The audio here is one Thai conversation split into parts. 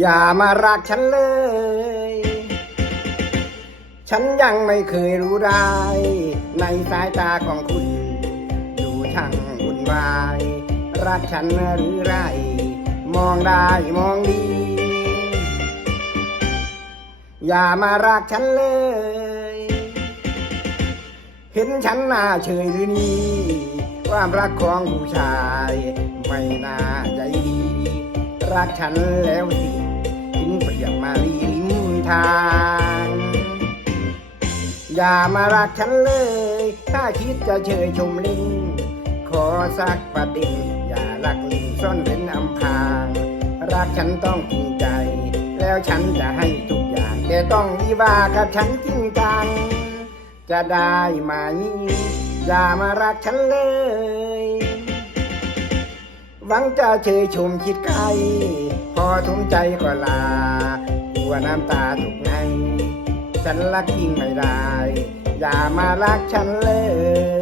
อย่ามารักฉันเลย ฉันยังไม่เคยรู้ได้ ในสายตาของคุณ ดูช่างวุ่นวาย รักฉันหรือไร มองได้มองดี อย่ามารักฉันเลย เห็นฉันหน้าเฉยหรือนี่ความรักของผู้ชาย ไม่น่าใจดี รักฉันแล้วสิ ทาง อย่ามารักฉันเลย ถ้าคิดจะเชยชมลิง ขอสักประเด็นอย่ารักลิงซ่อนเร้นอำพรางรักฉันต้องจริงใจ แล้วฉันจะให้ทุกอย่าง แต่ต้องวิวากับฉันจริงจัง จะได้ไหม อย่ามารักฉันเลยหวังจะเชยชมคิดไกล พอทุ่มใจก็ลา กลัวน้ำตาถูกไง ฉันรักจริงไม่ได้ อย่ามารักฉันเลย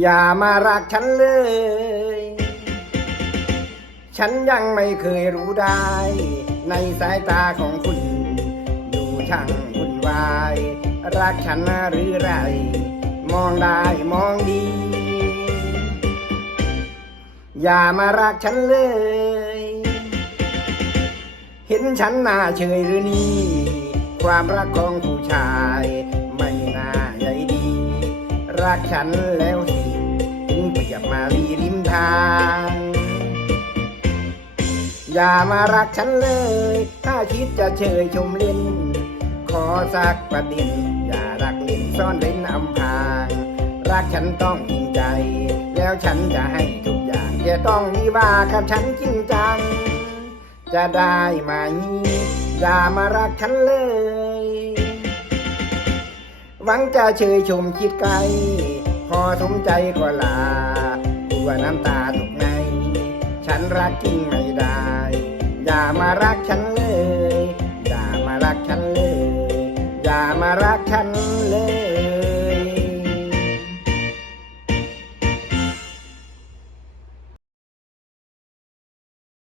อย่ามารักฉันเลย ฉันยังไม่เคยรู้ได้ ในสายตาของคุณ ดูช่างวุ่นวาย รักฉันหรือไร มองได้มองดี อย่ามารักฉันเลย เห็นฉันหน้าเฉยหรือนี่ ความรักของผู้ชาย ไม่น่าใยดี รักฉันแล้ว อย่ามารักฉันเลย ถ้าคิดจะเชยชมเล่น ขอสักประเด็น อย่ารักเล่นซ่อนเล่นอำพรางรักฉันต้องจริงใจ แล้วฉันจะให้ทุกอย่างจะต้องวิวากับฉันจริงจัง จะได้ไหมอย่ามารักฉันเลย หวังจะเชยชมคิดไกล พอสมใจก็ลา ว่าน้ำตาตกใน ฉันรักจริงไม่ได้ อย่ามารักฉันเลย อย่ามารักฉันเลย อย่ามารักฉันเลย